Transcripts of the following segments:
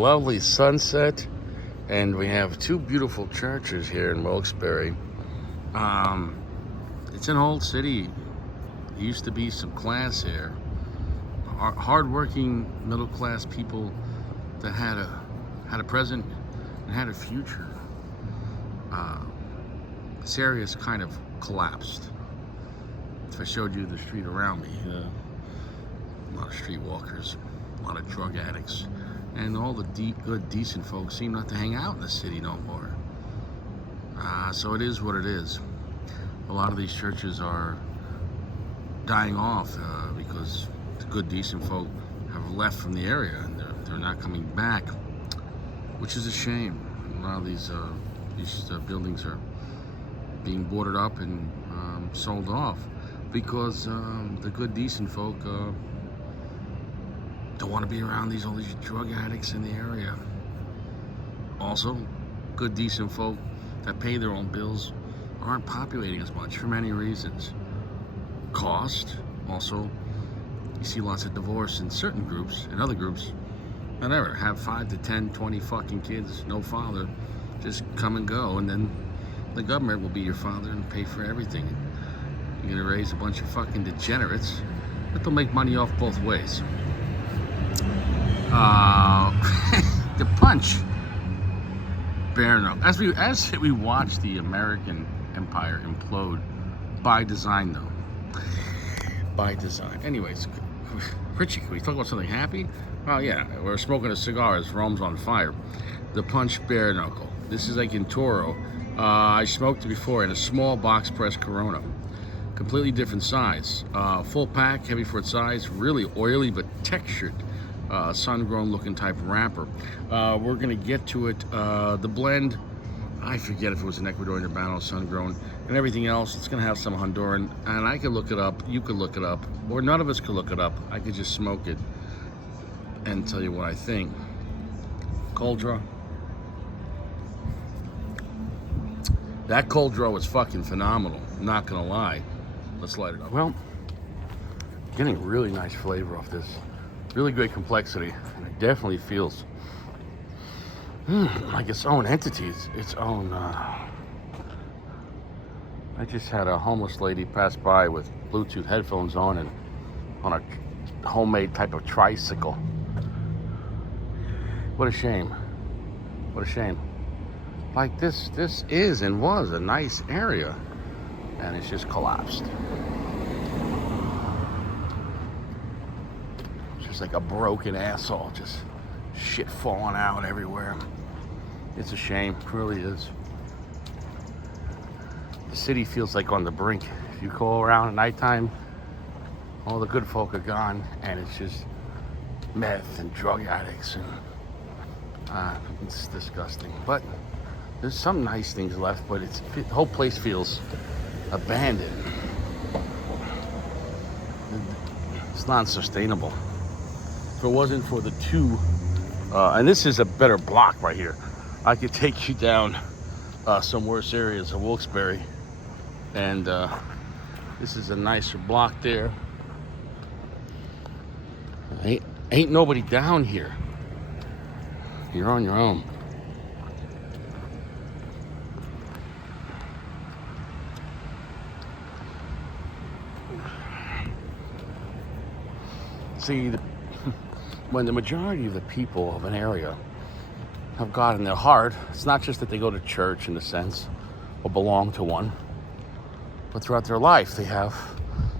lovely sunset, and we have two beautiful churches here in Wilkes-Barre. It's an old city. There used to be some class here. Hard-working, middle-class people that had a present and had a future. This area's kind of collapsed. If I showed you the street around me, a lot of streetwalkers, a lot of drug addicts, and all the good, decent folks seem not to hang out in the city no more. So it is what it is. A lot of these churches are dying off because the good, decent folk have left from the area and they're not coming back, which is a shame. A lot of these buildings are being boarded up and sold off because the good, decent folk don't want to be around all these drug addicts in the area. Also, good, decent folk that pay their own bills aren't populating as much for many reasons. Cost, also, you see lots of divorce in certain groups. In other groups, whatever, have 5 to 10, 20 fucking kids, no father, just come and go, and then the government will be your father and pay for everything. You're gonna raise a bunch of fucking degenerates, but they'll make money off both ways. The punch. Bareknuckle. As we watch the American empire implode, by design though. By design. Anyways, Richie, can we talk about something happy? Oh yeah, we're smoking a cigar as Rome's on fire. The punch Bareknuckle. This is like in Toro. I smoked it before in a small box press Corona. Completely different size. Full pack, heavy for its size, really oily but textured. Sun-grown looking type wrapper. We're gonna get to it. The blend, I forget if it was an Ecuadorian Habano, sun-grown, and everything else. It's gonna have some Honduran, and I could look it up, you could look it up, or none of us could look it up. I could just smoke it and tell you what I think. Cold draw. That cold draw was fucking phenomenal, not gonna lie. Let's light it up. Well, getting really nice flavor off this. Really great complexity, and it definitely feels like its own entity, its own. I just had a homeless lady pass by with Bluetooth headphones on and on a homemade type of tricycle. What a shame. What a shame. Like this is and was a nice area, and it's just collapsed. Just like a broken asshole, just shit falling out everywhere. It's a shame, it really is. The city feels like on the brink. If you go around at nighttime, all the good folk are gone, and it's just meth and drug addicts, and it's disgusting. But there's some nice things left, but the whole place feels abandoned. It's not sustainable. If it wasn't for the two, and this is a better block right here, I could take you down some worse areas of Wilkes-Barre, and this is a nicer block there. Ain't nobody down here. You're on your own. See, when the majority of the people of an area have God in their heart, it's not just that they go to church in a sense or belong to one, but throughout their life they have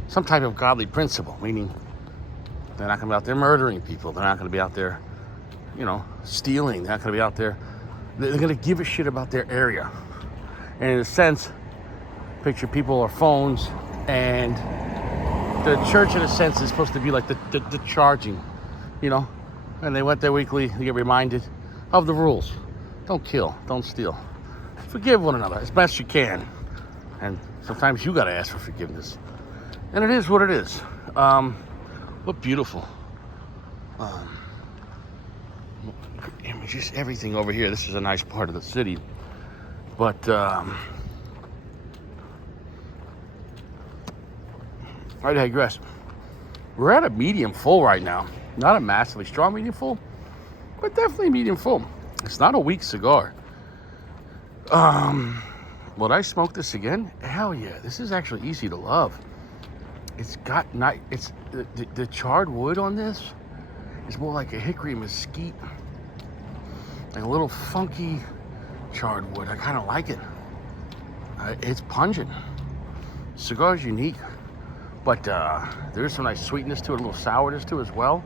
some type of godly principle, meaning they're not going to be out there murdering people, they're not going to be out there, stealing, they're not going to be out there, they're going to give a shit about their area. And in a sense, picture people or phones, and the church in a sense is supposed to be like the charging, and they went there weekly, they get reminded of the rules. Don't kill, don't steal. Forgive one another as best you can. And sometimes you gotta ask for forgiveness. And it is what it is. What beautiful. Just everything over here. This is a nice part of the city. But I digress. We're at a medium full right now. Not a massively strong medium full, but definitely medium full. It's not a weak cigar. Would I smoke this again? Hell yeah. This is actually easy to love. It's got it's the charred wood on this is more like a hickory mesquite, like a little funky charred wood. I kind of like it. It's pungent. Cigar is unique, but there's some nice sweetness to it, a little sourness to it as well.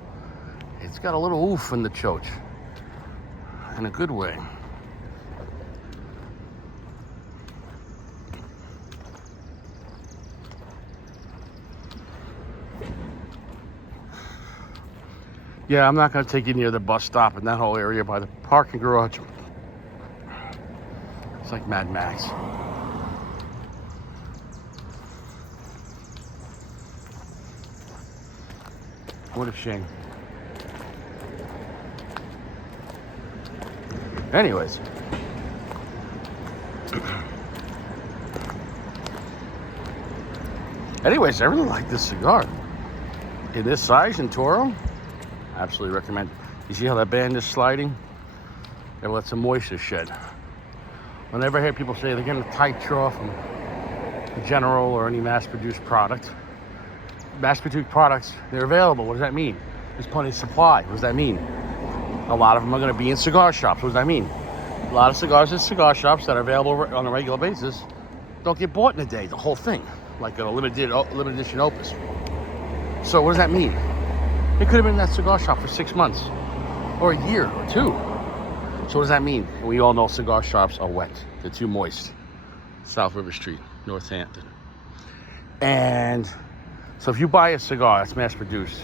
It's got a little oof in the choach, in a good way. Yeah, I'm not going to take you near the bus stop in that whole area by the parking garage. It's like Mad Max. What a shame. Anyways. I really like this cigar. In this size in Toro, absolutely recommend it. You see how that band is sliding? It lets some moisture shed. Whenever I hear people say they're getting a tight draw from a General or any mass-produced product, mass-produced products, they're available. What does that mean? There's plenty of supply. What does that mean? A lot of them are going to be in cigar shops. What does that mean? A lot of cigars in cigar shops that are available on a regular basis don't get bought in a day, the whole thing, like a limited edition opus. So what does that mean? It could have been in that cigar shop for 6 months or a year or 2. So what does that mean? We all know cigar shops are wet. They're too moist. South River Street, Northampton. And so if you buy a cigar that's mass-produced,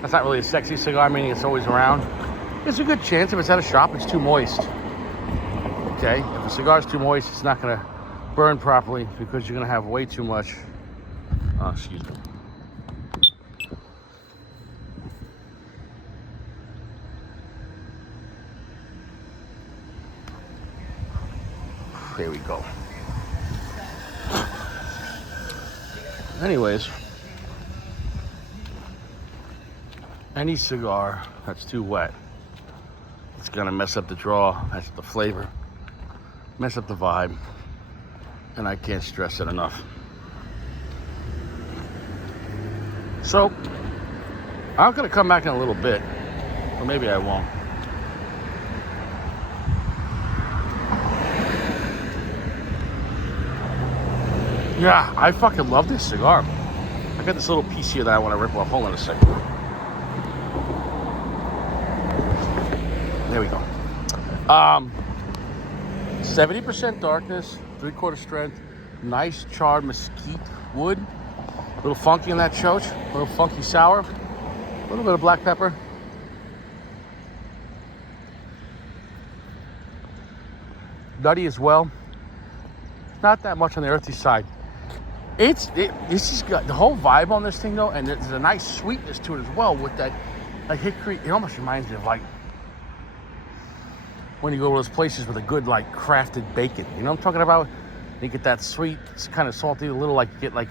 that's not really a sexy cigar, meaning it's always around. There's a good chance if it's at a shop, it's too moist. Okay? If a cigar is too moist, it's not going to burn properly because you're going to have way too much. Excuse me. There we go. Anyways, any cigar that's too wet, it's gonna mess up the draw, mess up the flavor, mess up the vibe, and I can't stress it enough. So, I'm gonna come back in a little bit, or maybe I won't. Yeah, I fucking love this cigar. I got this little piece here that I want to rip off. Hold on a second. There we go. 70% darkness, 3/4 strength, nice charred mesquite wood. A little funky in that choach, a little funky sour, a little bit of black pepper. Nutty as well. Not that much on the earthy side. This has got the whole vibe on this thing though, and there's a nice sweetness to it as well with that like hickory. It almost reminds me of like when you go to those places with a good like crafted bacon. You know what I'm talking about? You get that sweet, it's kind of salty, a little like you get like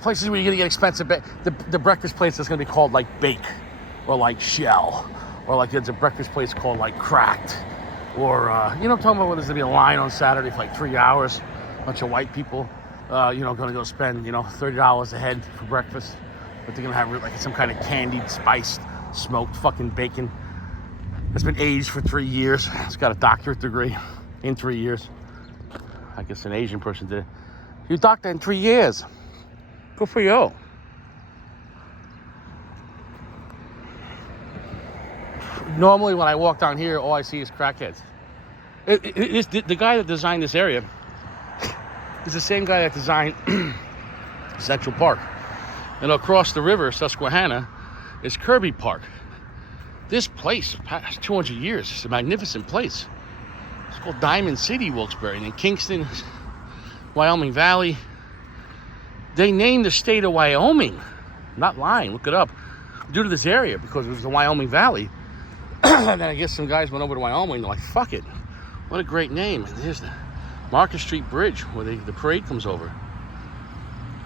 places where you're gonna get expensive. The breakfast place that's gonna be called like Bake or like Shell, or like there's a breakfast place called like Cracked, or you know what I'm talking about? Where there's gonna be a line on Saturday for like 3 hours, a bunch of white people. Gonna go spend, $30 a head for breakfast, but they're gonna have like some kind of candied, spiced, smoked fucking bacon that's been aged for 3 years. It's got a doctorate degree in 3 years. I guess an Asian person did it. You doctor in 3 years. Good for you. Normally when I walk down here, all I see is crackheads. The guy that designed this area is the same guy that designed Central Park. And across the river, Susquehanna, is Kirby Park. This place, past 200 years, it's a magnificent place. It's called Diamond City, Wilkes-Barre. And in Kingston, Wyoming Valley, they named the state of Wyoming. I'm not lying, look it up. Due to this area, because it was the Wyoming Valley. And then I guess some guys went over to Wyoming, they're like, fuck it. What a great name. And there's the Market Street Bridge where the parade comes over.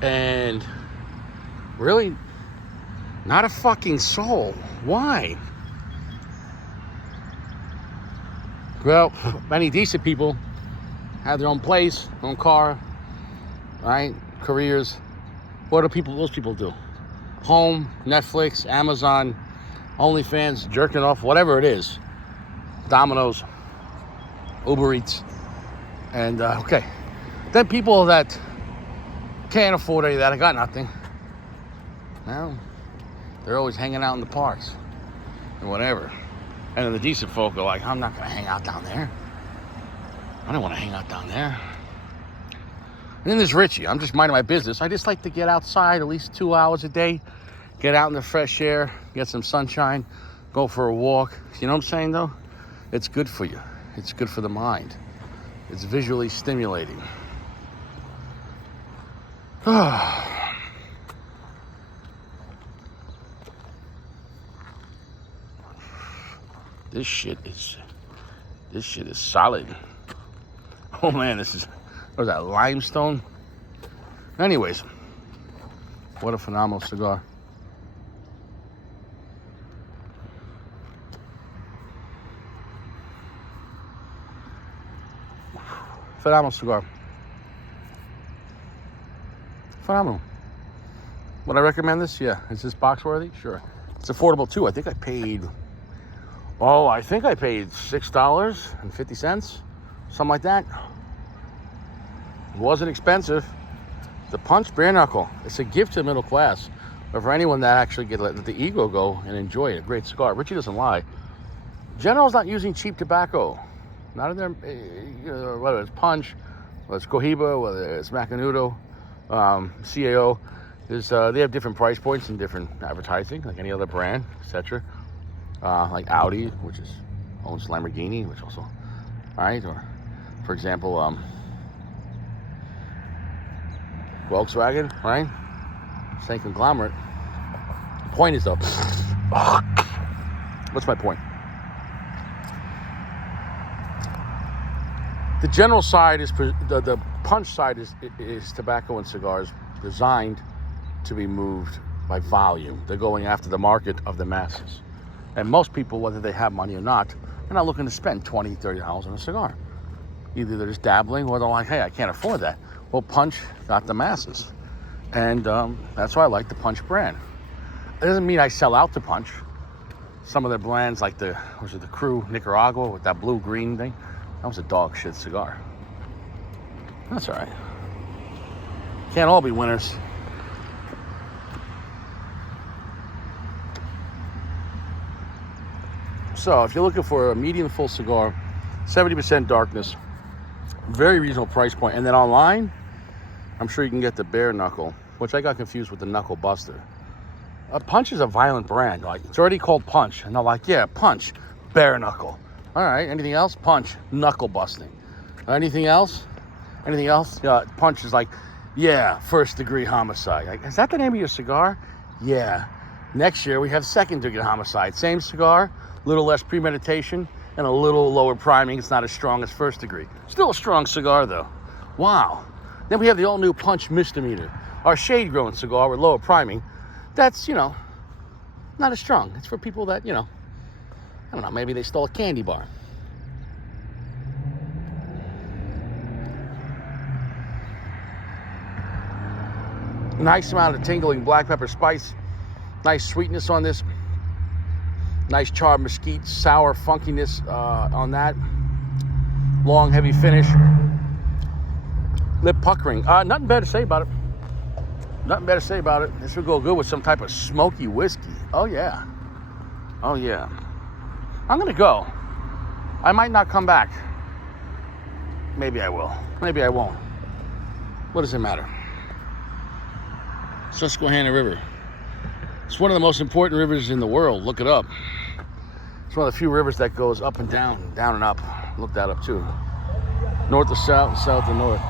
And really, not a fucking soul. Why? Well, many decent people have their own place, own car, right? Careers. What do those people do? Home, Netflix, Amazon, OnlyFans, jerking off, whatever it is. Domino's, Uber Eats. And, okay. Then people that can't afford any of that, I got nothing. Well, they're always hanging out in the parks and whatever. And then the decent folk are like, I'm not going to hang out down there. I don't want to hang out down there. And then there's Richie. I'm just minding my business. I just like to get outside at least 2 hours a day, get out in the fresh air, get some sunshine, go for a walk. You know what I'm saying, though? It's good for you. It's good for the mind. It's visually stimulating. This shit is solid. Oh man, what was that, limestone? Anyways, what a phenomenal cigar. Phenomenal cigar. Phenomenal. Would I recommend this? Yeah. Is this box worthy? Sure. It's affordable too. I think I paid $6.50, something like that. It wasn't expensive. The Punch Bareknuckle. It's a gift to the middle class, but for anyone that actually let the ego go and enjoy it. A great cigar. Richie doesn't lie. General's not using cheap tobacco. Not in their, whether it's Punch, whether it's Cohiba, whether it's Macanudo, CAO. They have different price points and different advertising, like any other brand, etc. Like Audi, which owns Lamborghini, which also, right? Or, for example, Volkswagen, right? Same conglomerate. The point is, though, what's my point? The general side is the Punch side is tobacco and cigars designed to be moved by volume. They're going after the market of the masses. And most people, whether they have money or not, they're not looking to spend $20, $30 on a cigar. Either they're just dabbling or they're like, hey, I can't afford that. Well, Punch got the masses. And that's why I like the Punch brand. It doesn't mean I sell out to Punch. Some of their brands, like the Crew Nicaragua with that blue-green thing, that was a dog shit cigar. That's all right. Can't all be winners. So if you're looking for a medium full cigar, 70% darkness, very reasonable price point. And then online, I'm sure you can get the Bareknuckle, which I got confused with the Knuckle Buster. Punch is a violent brand. Like, it's already called Punch. And they're like, yeah, Punch, Bareknuckle. All right, anything else? Punch, knuckle busting. Anything else? Anything else? Punch is like, yeah, first degree homicide. Like, is that the name of your cigar? Yeah. Next year we have second degree homicide. Same cigar, a little less premeditation and a little lower priming. It's not as strong as first degree. Still a strong cigar though. Wow. Then we have the all new Punch misdemeanor. Our shade grown cigar with lower priming. That's, not as strong. It's for people that, I don't know, maybe they stole a candy bar. Nice amount of tingling black pepper spice. Nice sweetness on this. Nice charred mesquite, sour funkiness on that. Long, heavy finish. Lip puckering. Nothing better to say about it. Nothing better to say about it. This would go good with some type of smoky whiskey. Oh, yeah. Oh, yeah. I'm going to go. I might not come back. Maybe I will. Maybe I won't. What does it matter? Susquehanna River. It's one of the most important rivers in the world. Look it up. It's one of the few rivers that goes up and down and up. Look that up too. North to south, south to north.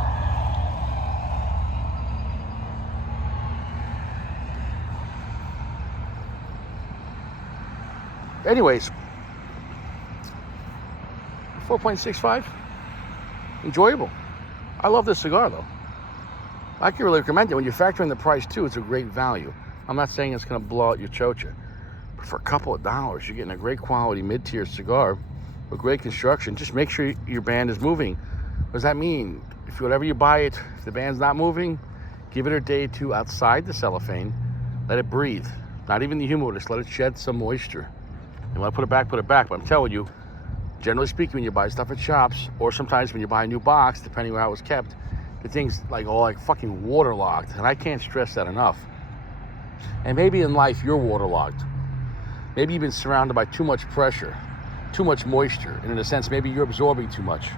Anyways, 4.65. Enjoyable. I love this cigar though. I can really recommend it. When you factor in the price too, it's a great value. I'm not saying it's going to blow out your chocha, but for a couple of dollars, you're getting a great quality mid-tier cigar with great construction, just make sure your band is moving. What does that mean? If whatever you buy it, if the band's not moving, give it a day or two outside the cellophane. Let it breathe. Not even the humidor, just let it shed some moisture. You want to put it back, put it back. But I'm telling you, generally speaking, when you buy stuff at shops, or sometimes when you buy a new box, depending on how it was kept, the thing's like fucking waterlogged. And I can't stress that enough. And maybe in life, you're waterlogged. Maybe you've been surrounded by too much pressure, too much moisture. And in a sense, maybe you're absorbing too much.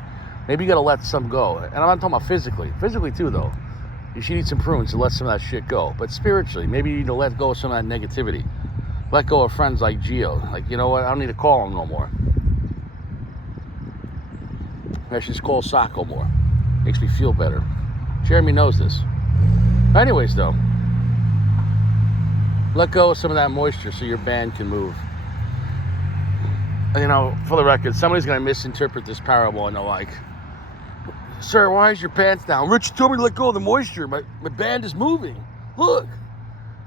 Maybe you got to let some go. And I'm not talking about physically. Physically, too, though. You should eat some prunes and let some of that shit go. But spiritually, maybe you need to let go of some of that negativity. Let go of friends like Gio. Like, you know what? I don't need to call him no more. I should just call Sacco more. Makes me feel better. Jeremy knows this. But anyways, though, let go of some of that moisture so your band can move. You know, for the record, somebody's going to misinterpret this parable and they're like, sir, why is your pants down? Rich told me to let go of the moisture. My band is moving. Look.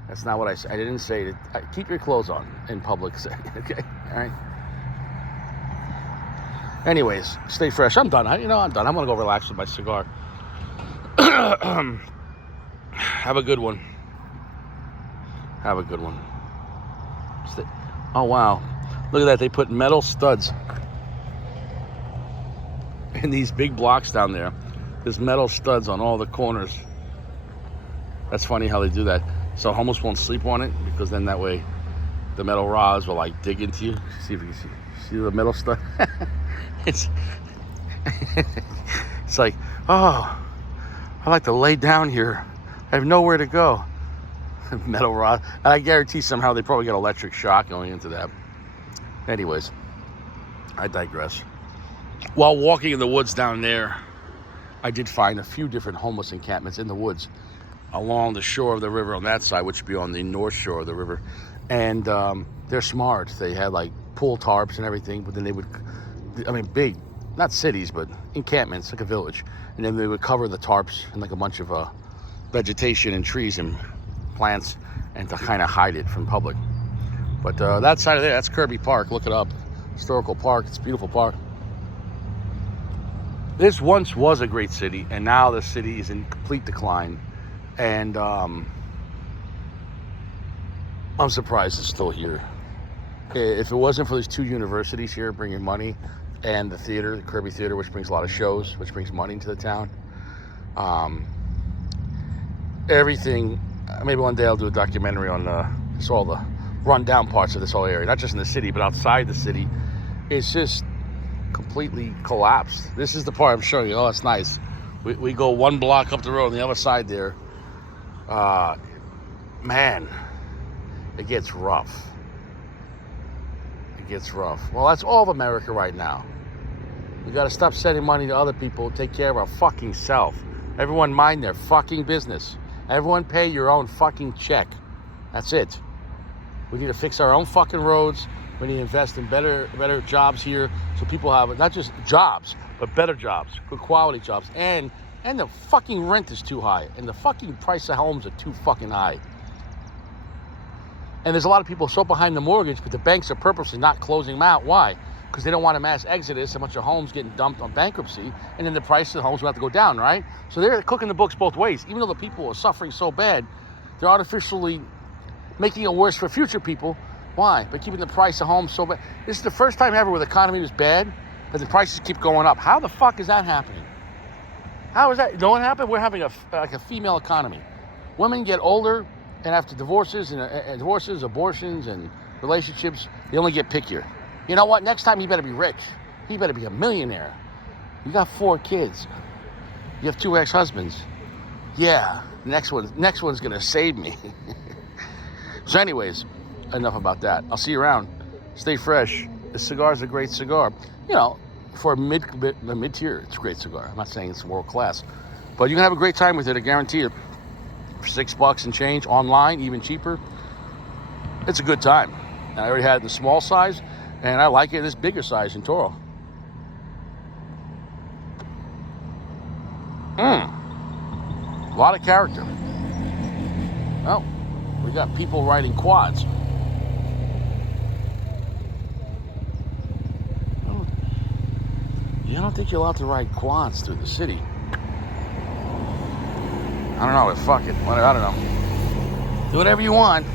That's not what I said. I didn't say it. Keep your clothes on in public. Okay? All right? Anyways, stay fresh. I'm done. I'm done. I'm going to go relax with my cigar. Have a good one. Have a good one. Oh, wow. Look at that. They put metal studs in these big blocks down there. There's metal studs on all the corners. That's funny how they do that. So homeless won't sleep on it, because then that way the metal rods will like dig into you. See if you can see the metal stud. It's like, oh, I like to lay down here. I have nowhere to go. Metal rod. And I guarantee somehow they probably got electric shock going into that. Anyways, I digress. While walking in the woods down there, I did find a few different homeless encampments in the woods along the shore of the river on that side, which would be on the north shore of the river. And they're smart. They had like pool tarps and everything, but then they would, big, not cities, but encampments, like a village. And then they would cover the tarps in like a bunch of vegetation and trees and plants, and to kind of hide it from public. But that side of there, that's Kirby Park. Look it up. Historical park. It's a beautiful park. This once was a great city, and now the city is in complete decline. And I'm surprised it's still here. If it wasn't for these two universities here bringing money, and the theater, the Kirby Theater, which brings a lot of shows, which brings money into the town, everything. Maybe one day I'll do a documentary on just all the rundown parts of this whole area, not just in the city, but outside the city. It's just completely collapsed. This is the part I'm showing you. Oh, it's nice. We go one block up the road on the other side there. Man, it gets rough. It gets rough. Well, that's all of America right now. We got to stop sending money to other people, take care of our fucking self. Everyone mind their fucking business. Everyone pay your own fucking check. That's it. We need to fix our own fucking roads. We need to invest in better jobs here, so people have not just jobs, but better jobs, good quality jobs. And the fucking rent is too high, and the fucking price of homes are too fucking high. And there's a lot of people so behind the mortgage, but the banks are purposely not closing them out. Why? Because they don't want a mass exodus, a bunch of homes getting dumped on bankruptcy, and then the price of the homes will have to go down, right? So they're cooking the books both ways. Even though the people are suffering so bad, they're artificially making it worse for future people. Why? By keeping the price of homes so bad. This is the first time ever where the economy was bad, but the prices keep going up. How the fuck is that happening? How is that? You know what happened? We're having a female economy. Women get older, and after divorces, abortions, and relationships, they only get pickier. You know what? Next time, you better be rich. You better be a millionaire. You got 4 kids. You have 2 ex-husbands. Yeah, next one's gonna save me. So anyways, enough about that. I'll see you around. Stay fresh. This cigar is a great cigar. You know, for a mid-tier, it's a great cigar. I'm not saying it's world class, but you can have a great time with it. I guarantee it. For $6 and change online, even cheaper, it's a good time. And I already had it in the small size, and I like it in this bigger size in Toro. A lot of character. Well, we got people riding quads. You don't think you're allowed to ride quads through the city? I don't know, but fuck it. I don't know. Do whatever you want.